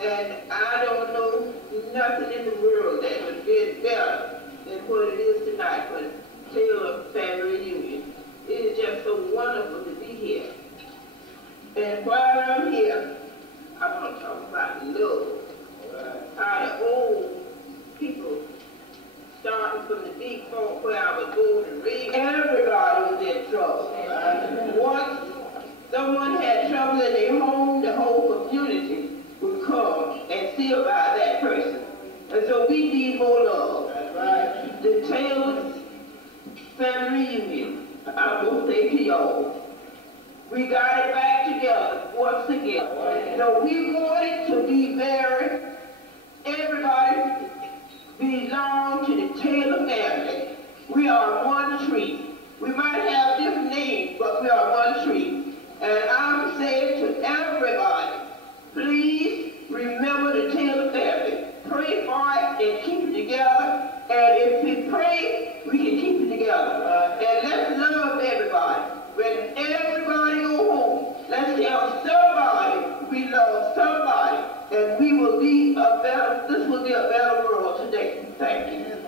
And I don't know nothing in the world that would be better than what it is tonight for the Taylor family reunion. It is just so wonderful to be here. And while I'm here, I want to talk about love. How the old people, starting from the big folk where I was born and raised, everybody was in trouble. Once someone had trouble in their home, the whole community would come and see about that person. And so we need more love. The Taylor's family reunion, I will say to y'all, we got it back together once again. So we want it to be very, everybody belong to the Taylor family. We are one tree. We might have different names, but we are one tree. And I'm saying to everybody, please remember the Taylor family. Pray for it and keep it together. And if we pray, we can keep it together. And let's love everybody. When everybody go home, let's tell somebody we love somebody. And we will be a better, this will be a better world today. Thank you.